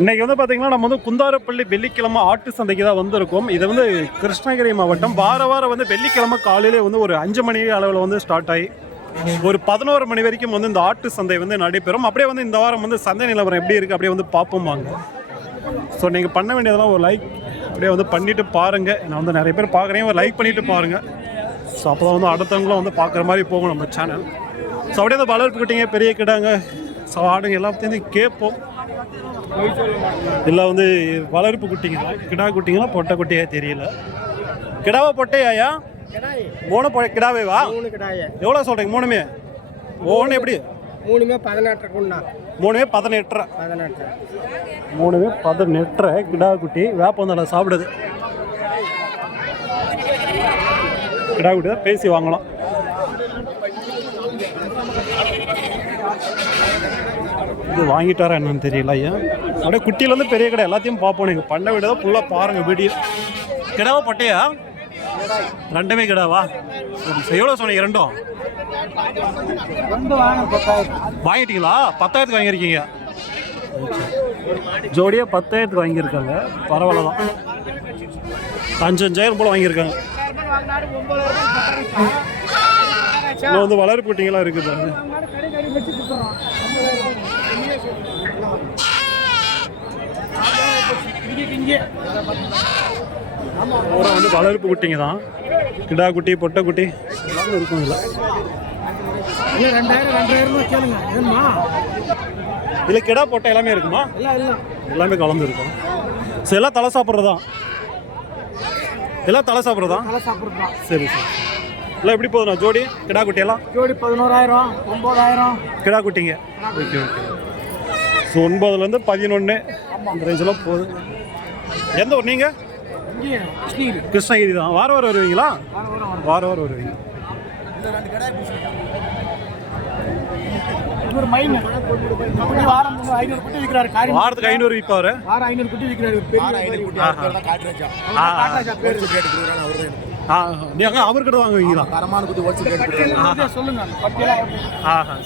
இன்றைக்கி வந்து பார்த்திங்கன்னா நம்ம வந்து குந்தாரப்பள்ளி வெள்ளிக்கிழமை ஆட்டு சந்தைக்கு தான் வந்திருக்கோம். இது வந்து கிருஷ்ணகிரி மாவட்டம். வாரம் வந்து வெள்ளிக்கிழமை காலையிலே வந்து ஒரு 5 மணி அளவில் வந்து ஸ்டார்ட் ஆகி ஒரு 11 மணி வரைக்கும் வந்து இந்த ஆட்டு சந்தை வந்து நடைபெறும். அப்படியே வந்து இந்த வாரம் வந்து சந்தை நிலவரம் எப்படி இருக்குது அப்படியே வந்து பார்ப்போம் வாங்க. ஸோ நீங்கள் பண்ண வேண்டியதெல்லாம் ஒரு லைக் அப்படியே வந்து பண்ணிவிட்டு பாருங்கள். நான் வந்து நிறைய பேர் பார்க்குறேன், ஒரு லைக் பண்ணிவிட்டு பாருங்கள். ஸோ அப்போ தான் வந்து அடுத்தவங்களும் வந்து பார்க்குற மாதிரி போகும் நம்ம சேனல். ஸோ அப்படியே வந்து வளர்ப்பு குட்டிங்க, பெரிய கிடாங்க, ஸோ ஆடுங்க எல்லாத்தையும் கேட்போம். இல்லை வந்து வளர்ப்பு குட்டிங்களா, கிடா குட்டிங்களா, பொட்டை குட்டியா தெரியல. கிடாவா பொட்டையாயா? மூணு கிடாவேவா? எவ்வளோ சொல்கிறீங்க மூணுமே? ஒவ்வொன்று எப்படி? மூணுமே 18. மூணுமே 18. மூணுமே 18 கிடா குட்டி. வேப்பம் வந்து நல்லா சாப்பிடுது. கிடா குட்டி தான் பேசி வாங்கலாம். இது வாங்கிட்டாரா என்னன்னு தெரியல ஐயா. அப்படியே குட்டியிலேருந்து பெரிய கடை எல்லாத்தையும் பார்ப்போம். நீங்கள் பண்ண வீடு தான் ஃபுல்லாக பாருங்கள் வீடியோ. கிடாவா பட்டையா? ரெண்டுமே கிடாவா? சரி, எவ்வளோ சொன்னீங்க ரெண்டும்? வாங்கிட்டீங்களா? 10,000 வாங்கியிருக்கீங்க. ஜோடியாக 10,000 வாங்கியிருக்காங்க. பரவாயில்ல தான். 5,000 போல் வாங்கியிருக்காங்க. இன்னும் வந்து வளர்ப்பு குட்டிங்களாம் இருக்குது பாருங்க. பூரா வந்து வளர்ப்பு குட்டிங்க தான். கிடா குட்டி, பொட்டை குட்டி எல்லாமே இருக்கும். இல்லை கிடா பொட்டை எல்லாமே இருக்குமா? எல்லாமே கலந்து இருக்கும். சரி, எல்லாம் தலை சாப்பிட்றதா? எல்லாம் தலை சாப்பிட்றதா? சரி சரி. எல்லாம் எப்படி போகுதுண்ணா ஜோடி கிடா குட்டி எல்லாம்? ஜோடி 11,000, 9,000 கிடா குட்டிங்க. Okay okay. ஸோ 9லேருந்து 11 அந்த ரேஞ்செல்லாம் போகுது. எந்த ஊர் நீங்கள்? கிருஷ்ணகிரி தான். வாரம் வருவீங்களா? வாரம் வருவீங்க. வாரத்துக்கு 500 விற்பாரு. நீங்கள் அவர்கிட்ட வாங்குவீங்களா?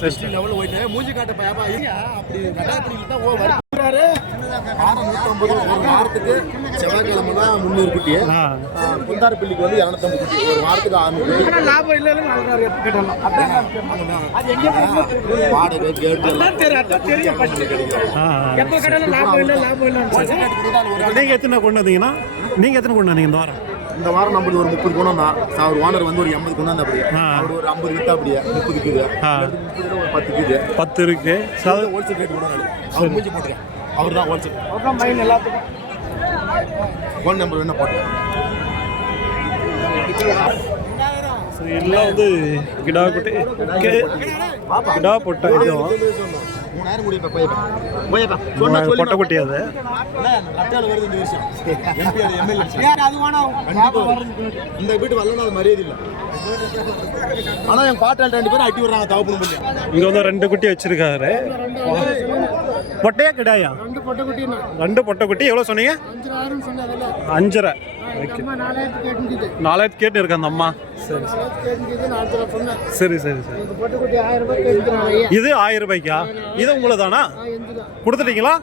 சரி. மூஞ்சி செவ்வாய்க்கிழமை தான் 300 குட்டி, குந்தாரப்பள்ளிக்கு வந்து 250 குட்டி, ஒரு வாரத்துக்கு 600 குட்டி. லாபம் இல்லை. நீங்கள் எத்தனை கொண்டு வந்தீங்கன்னா? நீங்கள் எத்தனை கொண்டு வந்தீங்க இந்த வாரம்? இந்த வாரம் நம்மளுக்கு ஒரு 30 குணம் தான். அவர் ஓனர் வந்து ஒரு 80 குணம் தான். அப்படியே அவர் ஒரு 50 வித்தா அப்படியே 30 இருக்குது. 10 இருக்குது. 10 இருக்கு. ஹோல்சேல் ரேட் கூட அவர் மூஞ்சி போட்டுருக்கேன். அவர் தான் ஹோல்சேல். அவர் தான் மைன் எல்லாத்துக்கும். ஃபோன் நம்பர் என்ன போட்டு எல்லாம் வந்து கிடா குட்டி, கிடா பொட்டை. இது 3000 குடி. பொட்டை குட்டி. அது இந்த வீட்டு வரலன்னா அது மரியாதை இல்லை. ஆனால் என் பாட்டால் 2 பேரும் அட்டி விடுறாங்க. தவப்பு பண்ணி இங்கே வந்து 2 குட்டி வச்சிருக்காரு. பொட்டையா கிடாயா? 2 பொட்டை குட்டி. எவ்வளோ சொன்னீங்க? 5,500. ஓகே. 4,000 கேட்டு இருக்கு அந்த அம்மா. சரி சரி சரி சரி. இது 1000 ரூபாய்க்கா? இது உங்களுக்கு தானா? கொடுத்துட்டீங்களா?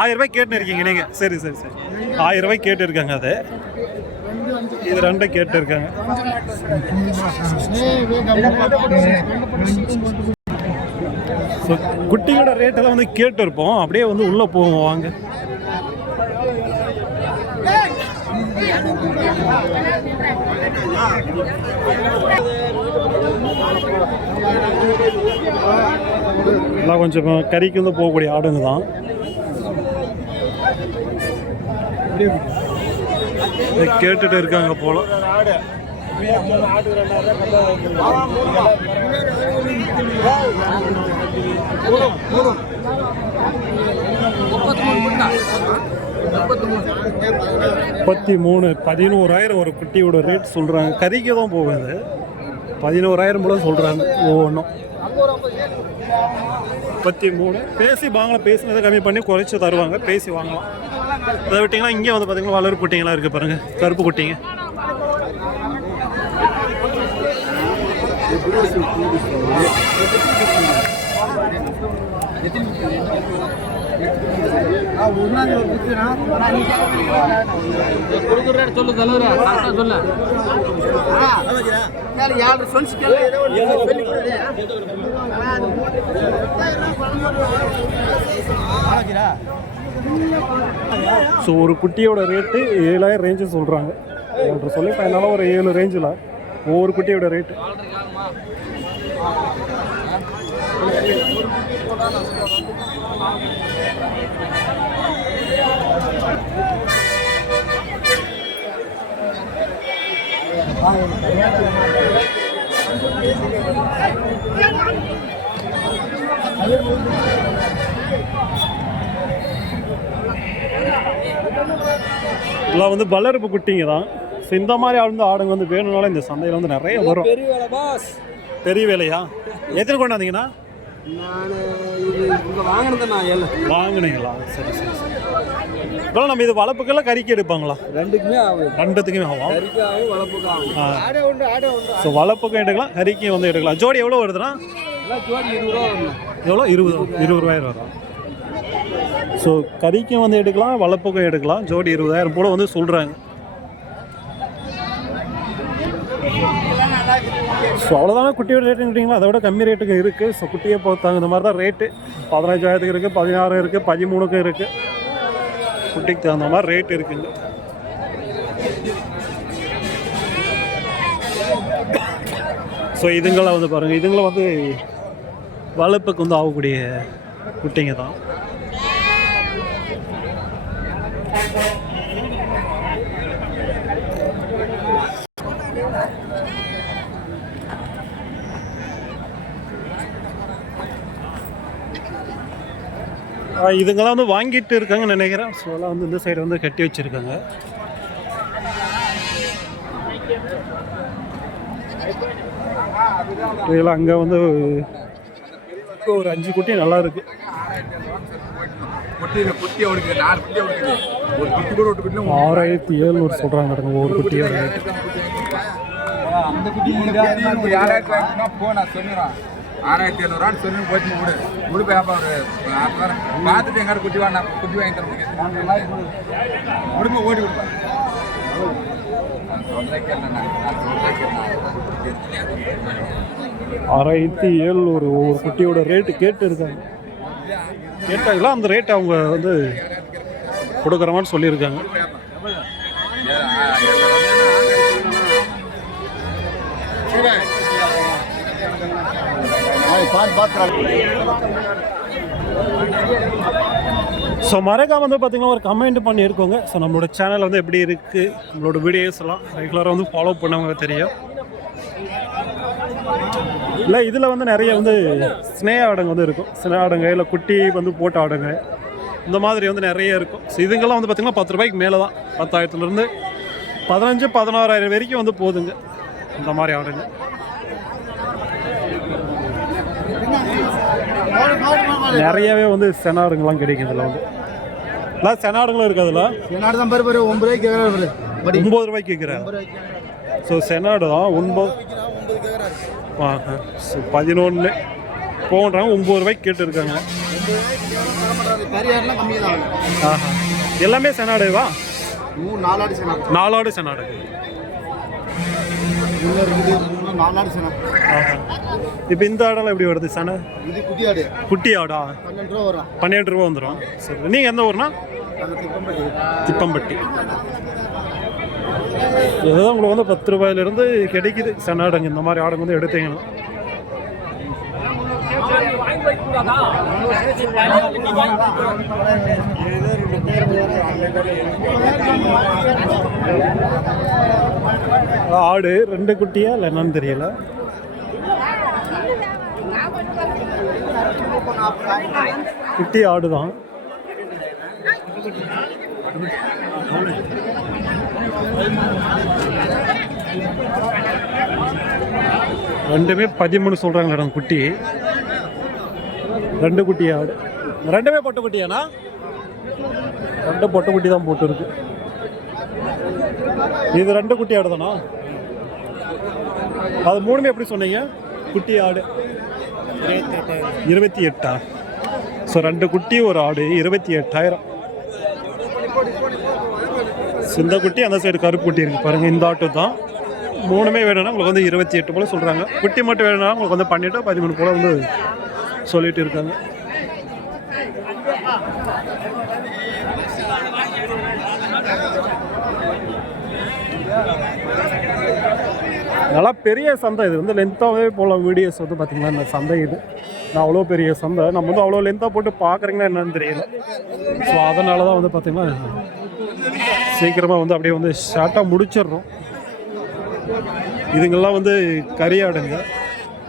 1000 ரூபாய் கேட்டு இருக்கீங்க நீங்கள். சரி சரி சரி. 1000 ரூபாய் கேட்டு இருக்காங்க. அது இது 2 கேட்டு இருக்காங்க. ஸோ குட்டியோட ரேட்டெல்லாம் வந்து கேட்டு இருப்போம். அப்படியே வந்து உள்ளே போவோம் வாங்க. எல்லாம் கொஞ்சம் கறிக்கு வந்து போகக்கூடிய ஆடுங்க தான். கேட்டுட்டு இருக்காங்க போல. முப்பத்தி 11,000 ஒரு குட்டியோட ரேட் சொல்கிறாங்க. கறிக்கு தான் போகுது. 11,000 போல சொல்கிறாங்க ஒவ்வொன்றும். 33 பேசி வாங்கலாம். பேசினதை கம்மி பண்ணி குறைச்சி தருவாங்க. பேசி வாங்கலாம். அதை விட்டிங்கன்னா இங்கே வந்து பார்த்திங்கன்னா வளர்ப்பு குட்டிங்களாம் இருக்குது பாருங்கள். கருப்பு குட்டிங்க. சொல்லு தலைவரே, கரெக்டா சொல்லு. ஸோ ஒரு குட்டியோட ரேட்டு 7,000 ரேஞ்சு சொல்கிறாங்க. சொல்லி என்னால் ஒரு 7 ரேஞ்சில் ஒவ்வொரு குட்டியோட ரேட்டு. இதெல்லாம் வந்து வளர்ப்பு குட்டிங்க தான். ஸோ இந்த மாதிரி ஆடுங்க வந்து வேணும்னாலும் இந்த சந்தையில் வந்து நிறைய வரும். பெரிய வேலை பாஸ். பெரிய வேலையா? எத்தனை கொண்டாந்தீங்கன்னா? நான் இது இங்கே வாங்கினது நான் எல்லாம் வாங்கினீங்களா? சரி சரி சரி. இப்போ நம்ம இது வளர்ப்புக்கெல்லாம் கறிக்கு எடுப்பாங்களா? ரெண்டுக்குமே ஆகும். ரெண்டுத்துக்குமே ஆகும். கறிக்கு ஆகும், வளர்ப்புக்கு ஆகும். ஆடை உண்டு. ஸோ வளர்ப்புக்கும் எடுக்கலாம், கறிக்கும் வந்து எடுக்கலாம். ஜோடி எவ்வளோ வருதுன்னா? ஜோடி 20 ரூபா வரணும். எவ்வளோ? 20 ரூபாயிரம் வரும். ஸோ கறிக்கும் வந்து எடுக்கலாம், வளர்ப்புக்கும் எடுக்கலாம். ஜோடி 20,000 போல வந்து சொல்கிறாங்க. ஸோ அவ்வளோதான குட்டியோட ரேட்டுங்கிட்டீங்களா? அதை விட கம்மி ரேட்டுக்கு இருக்குது. ஸோ குட்டியை பொறுத்தாங்க இந்த மாதிரி தான் ரேட்டு. 15,000 இருக்குது, 16 இருக்குது, 13 இருக்குது. குட்டிக்கு தகுந்த மாதிரி ரேட் இருக்குங்க. ஸோ இதுங்களை வந்து பாருங்கள், இதுங்களை வந்து வளர்ப்புக்கு வந்து ஆகக்கூடிய குட்டிங்க தான். இதுங்கெல்லாம் வந்து வாங்கிட்டு இருக்காங்கன்னு நினைக்கிறேன். ஸோ எல்லாம் வந்து இந்த சைடு வந்து கட்டி வச்சுருக்காங்க. இதெல்லாம் அங்கே வந்து ஒரு 5 குட்டி நல்லா இருக்கு. 6,700 சொல்கிறாங்க ஒவ்வொரு குட்டியோட ரேட்டு. அந்த குட்டி 6,700 சொல்லி போச்சு முழு வியாபாரம் பார்த்துட்டு எங்காவது குட்டி வாங்கி தர முடியும் ஓடி கொடுப்பேன். 6,700 ஒவ்வொரு குட்டியோட ரேட்டு கேட்டு இருக்காங்க. கேட்டாங்களா? அந்த ரேட் அவங்க வந்து கொடுக்குற மாதிரி சொல்லியிருக்காங்க. ஸோ மறக்காம வந்து பார்த்தீங்கன்னா ஒரு கமெண்ட் பண்ணியிருக்கோங்க. ஸோ நம்மளோட சேனல் வந்து எப்படி இருக்குது, நம்மளோட வீடியோஸ் எல்லாம் ரெகுலராக வந்து ஃபாலோ பண்ணவங்க தெரியும். இல்லை இதில் வந்து நிறைய வந்து ஸ்னேக ஆடுங்க வந்து இருக்கும். ஸ்னேக ஆடுங்க இல்லை குட்டி வந்து போட்ட ஆடுங்க இந்த மாதிரி வந்து நிறைய இருக்கும். ஸோ இதுங்கெல்லாம் வந்து பார்த்திங்கன்னா 10 ரூபாய்க்கு மேலே தான். 10,000லேருந்து 15,000-16,000 வரைக்கும் வந்து போகுதுங்க இந்த மாதிரி ஆடுங்க. நிறையவே வந்து செனாடுங்கெல்லாம் கிடைக்கும் இதில் வந்து. இல்லை செனாடுங்களும் இருக்குது அதில். செனாடு தான் பாரு 9 ரூபாய்க்கு கேட்குறாரு. 9 ரூபாய்க்கு கேட்குறேன். ஸோ செனாடு தான் 9. 11 போன்றாங்க. 9 ரூபாய்க்கு கேட்டுருக்காங்க. எல்லாமே செனாடுவா? 4 ஆடு செனாடு. இப்போ இந்த ஆடெல்லாம் எப்படி வருது சென? குட்டி ஆடா 12 ரூபா வந்துடும். சரி, நீங்கள் எந்த ஊர்னா? திப்பம்பட்டி. ஏதோ உங்களுக்கு வந்து 10 ரூபாயிலிருந்து கிடைக்குது செனாடுங்க. இந்த மாதிரி ஆடுங்க வந்து எடுத்தீங்கன்னா ஆடு 2 குட்டியா இல்லை என்னன்னு தெரியல. குட்டி ஆடு தான். ரெண்டுமே 13 சொல்கிறாங்க மேடம் குட்டி. 2 குட்டி ஆடு. 2மே பொட்டை குட்டியாண்ணா? 2 பொட்டை குட்டி தான் போட்டுருக்கு. இது 2 குட்டி ஆடு தானா? அது 3மே எப்படி சொன்னீங்க? குட்டி ஆடு 28. ஸோ 2 குட்டி ஒரு ஆடு 28,000. இந்த குட்டி அந்த சைடு கருப்பு குட்டி இருக்குது பாருங்கள். இந்த ஆட்டு தான். மூணுமே வேணும்னா உங்களுக்கு வந்து 28 போல் சொல்கிறாங்க. குட்டி மட்டும் வேணும்னா உங்களுக்கு வந்து 12 13 போல் வந்து சொல்லிட்டு இருக்காங்க. நல்லா பெரிய சந்தை. இது வந்து லென்த்தாகவே போகலாம். வீடியோஸ் வந்து பார்த்திங்கன்னா இந்த சந்தை இது நான் அவ்வளோ பெரிய சந்தை. நம்ம வந்து அவ்வளோ லென்த்தாக போட்டு பார்க்குறீங்கன்னா என்னன்னு தெரியல. ஸோ அதனால தான் வந்து பார்த்திங்கன்னா சீக்கிரமாக வந்து அப்படியே வந்து ஷார்ட்டாக முடிச்சிடுறோம். இதுங்கெல்லாம் வந்து கரியாடுங்க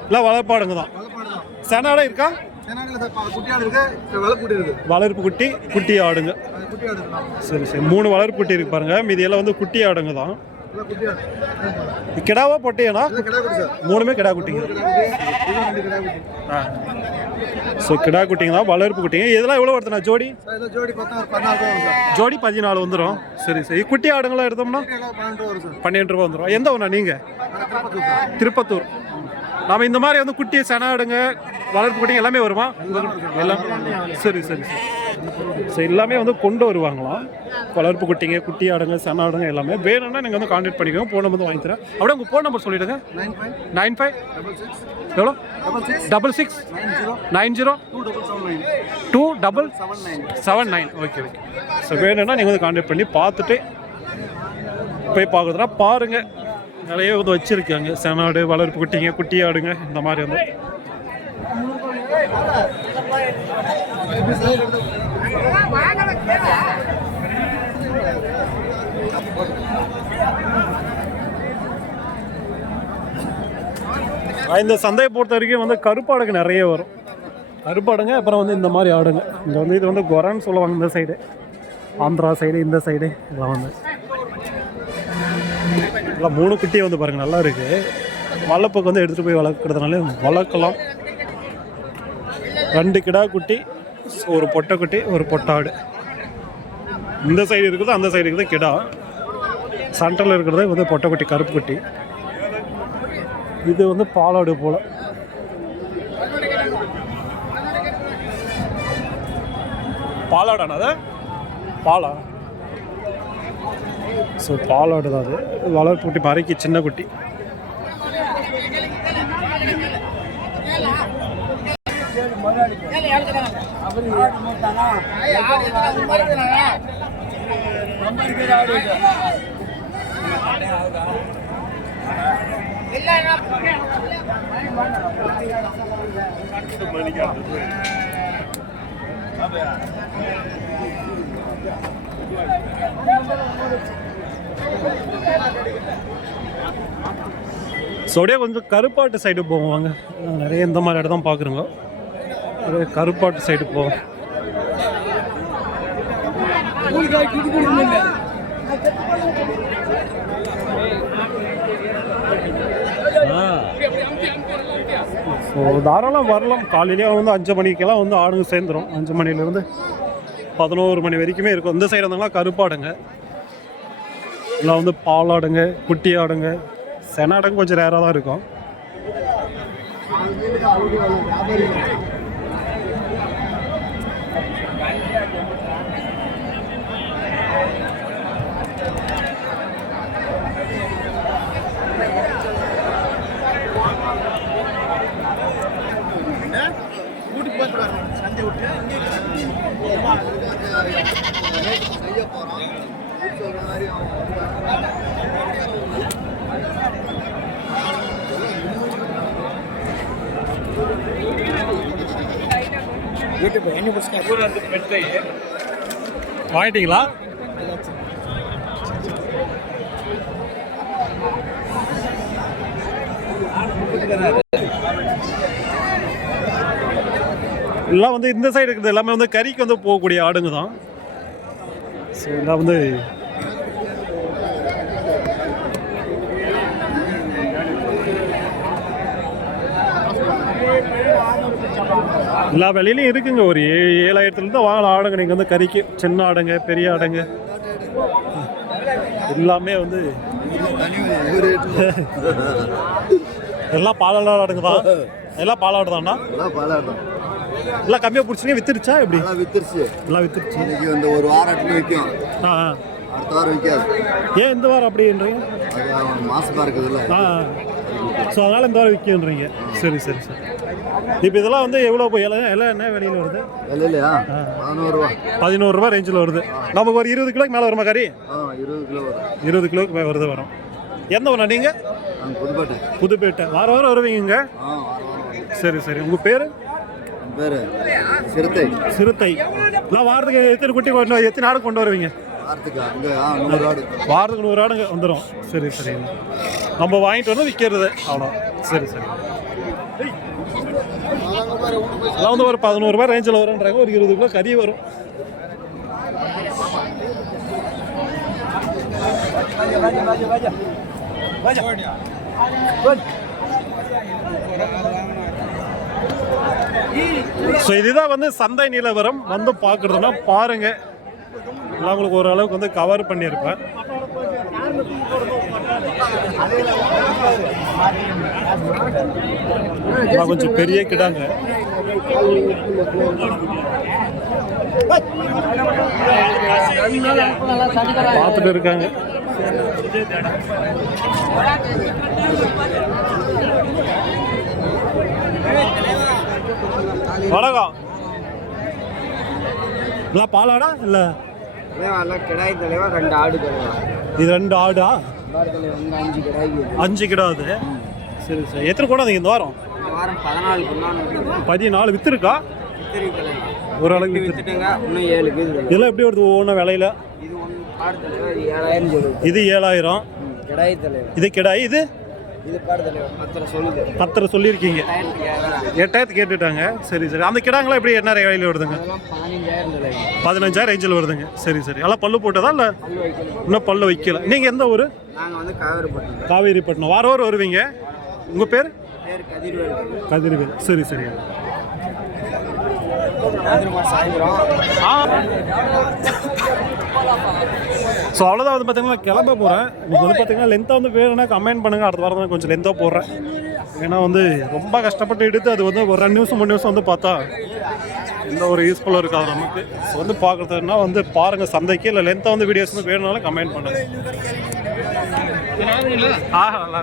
இல்லை வளர்ப்பாடுங்க தான். செனாடை இருக்கா? வளர்ப்பு குட்டி குட்டி ஆடுங்க. சரி சரி 3 வளர்ப்பு குட்டி இருக்கு பாருங்க. மீதியெல்லாம் வந்து குட்டி ஆடுங்க தான். கிடாவா பொட்டையானா? 3மே கிடா குட்டிங்க. ஸோ கிடா குட்டிங்க தான், வளர்ப்பு குட்டிங்க. இதெல்லாம் எவ்வளோ வருதுண்ணா ஜோடி? ஜோடி 14 வந்துடும். சரி சரி. குட்டி ஆடுங்களாம் எடுத்தோம்னா 12 ரூபா வந்துடும். எந்த ஊர்ண்ணா நீங்கள்? திருப்பத்தூர். நாம் இந்த மாதிரி வந்து குட்டி செனாடுங்க வளர்ப்பு குட்டிங்க எல்லாமே வருமா? எல்லாம் சரி சரி சரி. ஸோ எல்லாமே வந்து கொண்டு வருவாங்களாம். வளர்ப்பு குட்டிங்க குட்டி ஆடுங்க செனாடுங்க எல்லாமே வேணும்னா நீங்கள் வந்து கான்டாக்ட் பண்ணிக்கோங்க. ஃபோன் நம்பர் வந்து வாங்கி தரேன். அப்படியே உங்கள் ஃபோன் நம்பர் சொல்லிவிடுங்க. 95 எவ்வளோ 66 90 2779. Okay okay. ஸோ வேணும்னா நீங்கள் வந்து கான்டாக்ட் பண்ணி பார்த்துட்டு போய் பார்க்குறதுனா பாருங்கள். நிறைய வந்து வச்சுருக்காங்க. செனாடு வளர்ப்பு குட்டிங்க குட்டி ஆடுங்க இந்த மாதிரி வந்து. இந்த சந்தையை பொறுத்த வரைக்கும் வந்து கருப்பாடுங்க நிறைய வரும். கருப்பாடுங்க அப்புறம் வந்து இந்த மாதிரி ஆடுங்க. இங்கே வந்து இது வந்து கொரன்னு சொல்லுவாங்க. இந்த சைடு ஆந்திரா சைடு இந்த சைடு இதெல்லாம் வந்து எல்லாம் 3 குட்டியே வந்து பாருங்கள் நல்லா இருக்குது. வளர்ப்புக்கு வந்து எடுத்துகிட்டு போய் வளர்க்குறதுனால வளர்க்கலாம். 2 கிடா குட்டி, ஒரு பொட்டை குட்டி, ஒரு பொட்டாடு. இந்த சைடு இருக்குது அந்த சைடு இருக்குது கிடா. சென்டரில் இருக்கிறது வந்து பொட்டை குட்டி கருப்பு குட்டி. இது வந்து பாலாடு போல். பாலாடானா அது? பாலா. ஸோ பாலாடு தான் அது. வளர்ப்பு குட்டி மறைக்கு சின்ன குட்டி. ஸோ அப்படியே கொஞ்சம் கருப்பாட்டு சைடு போவாங்க. நிறைய இந்த மாதிரி இடம் தான் பார்க்குறோங்க. அப்படியே கருப்பாட்டு சைடு போவோம். ஸோ தாராளம் வரலாம். காலையிலேயே வந்து 5 மணிக்கெல்லாம் வந்து ஆடுங்க சேர்ந்துடும். 5 மணிலேருந்து 11 மணி வரைக்குமே இருக்கும். இந்த சைடு இருந்தாங்களா கருப்பாடுங்க இல்லை வந்து பாலாடுங்க குட்டி ஆடுங்க செனாடுங்க கொஞ்சம் ரேராக தான் இருக்கும். வாங்கிட்டீங்களா? எல்லாம் வந்து இந்த சைடு இருக்குது எல்லாமே வந்து கறிக்கு வந்து போகக்கூடிய ஆடுங்க தான். ஸோ எல்லாம் வந்து எல்லா விலையிலையும் இருக்குங்க. ஒரு 7,000 வாங்கலாம் ஆடுங்க. நீங்கள் வந்து கறிக்கு சின்ன ஆடுங்க பெரிய ஆடுங்க எல்லாமே வந்து எல்லாம் பாலாடு ஆடுங்க தான். எல்லாம் பாலாடு தான்ண்ணா. எல்லாம் கம்மியாக பிடிச்சிங்க வித்துருச்சா எப்படி? எல்லாம் வித்துருச்சு. எல்லாம் வித்துருச்சு. இன்னைக்கு இந்த ஒரு வாரத்துக்கு விற்கும், ஆ அடுத்த வாரம் விற்காது. ஏன் இந்த வாரம் அப்படின்றீங்க? அது மாசமாக இருக்குதுல்ல. ஸோ அதனால் இந்த வாரம் விற்கின்றீங்க. சரி சரி சரி. இப்போ இதெல்லாம் வந்து எவ்வளோ போய் எல்லாம் என்ன வெளியில் வருது? இல்லையா 11 ரூபா 11 ரூபா ரேஞ்சில் வருது. நமக்கு ஒரு 20 கிலோக்கு மேலே வருமா கறி? 20 கிலோ வரும். 20 கிலோக்கு மேலே வருது வரும். எந்த ஊர்ண்ணா நீங்கள்? புதுப்பேட்டை. புதுப்பேட்டை. வாரம் வாரம் வருவீங்க? சரி சரி. உங்கள் பேர்? பேர் சிறுத்தை. சிறுத்தை. நான் வாரத்துக்கு எத்தனை குட்டி கொண்டு எத்தனை ஆடு கொண்டு வருவீங்க? வாரத்துக்கு அங்கே 100 ஆடு. வாரத்துக்கு 100 ஆடுங்க வந்துடும். சரி சரி. நம்ம வாங்கிட்டு வந்து விற்கிறது அவ்வளோ. சரி சரி. அதெல்லாம் வந்து ஒரு 11 ரூபா ரேஞ்சில் வரும்ன்றாங்க. ஒரு 20 கிலோ கறி வரும். ஸோ இதுதான் வந்து சந்தை நிலவரம். வந்து பார்க்குறதுனா பாருங்க. எல்லாம் உங்களுக்கு ஓரளவுக்கு வந்து கவர் பண்ணியிருப்பேன். கொஞ்சம் பெரிய கிடாங்க. பார்த்துட்டு இருக்காங்க. வணக்கம். இல்லை பாலாடா இல்லை கிடாய் தலைவா 2 ஆடு தலைவா. இது 2 ஆடா? 5 கிடாய். 5 கிடா அது. சரி சரி. எத்தனை கொண்டாந்தீங்க இந்த வாரம்? வாரம் 14 கொண்டாந்து. 14 வித்துருக்கா? ஒரு அளவுக்கு வித்துட்டுங்க. இன்னும் 7 இருக்குது. இதெல்லாம் எப்படி வருது ஒவ்வொன்றும் விலையில? இது 1 ஆடு தலைவா. இது 7000 சொல்லுது. இது 7000. கிடாய் தலைவா. இது கிடாய். இது இது பாடு தலைவா. 10 சொல்லுது. 10 சொல்லியிருக்கீங்க. 8000 கேட்டுட்டாங்க. சரி சரி. அந்த கிடாங்களாம் எப்படி என்ன விலையில் வருதுங்க? 15000 தலைவா. 15000 ரேஞ்சில் வருதுங்க. சரி சரி. எல்லாம் பல்லு போட்டதா இல்லை பல்லு வைக்கணும். இன்னும் பல்லு வைக்கல? நீங்கள் எந்த ஊர்? நாங்கள் வந்து காவேரிப்பட்டினம். காவேரிப்பட்டினம். வாரம் வாரம் வருவீங்க. உங்கள் பேர்? பேர் கதிர்வேல். கதிர்வேல். சரி சரி. சாயந்தரம். ஸோ அவ்வளோதான் வந்து பார்த்தீங்கன்னா கிளம்ப போகிறேன். இன்னைக்கு வந்து பார்த்தீங்கன்னா லென்த்தாக வந்து வேணும்னா கமெண்ட் பண்ணுங்கள். அடுத்த வாரம் தான் கொஞ்சம் லென்த்தாக போடுறேன். ஏன்னா வந்து ரொம்ப கஷ்டப்பட்டு எடுத்து அது வந்து ஒரு 2 நிமிஷம் 3 நிமிஷம் வந்து பார்த்தா எந்த ஒரு யூஸ்ஃபுல்லாக இருக்காது நமக்கு. ஸோ வந்து பார்க்குறதுனா வந்து பாருங்கள் சந்தைக்கு. இல்லை லென்த்தாக வந்து வீடியோஸ் வந்து வேணும்னாலும் கமெண்ட் பண்ணுங்கள். நல்லா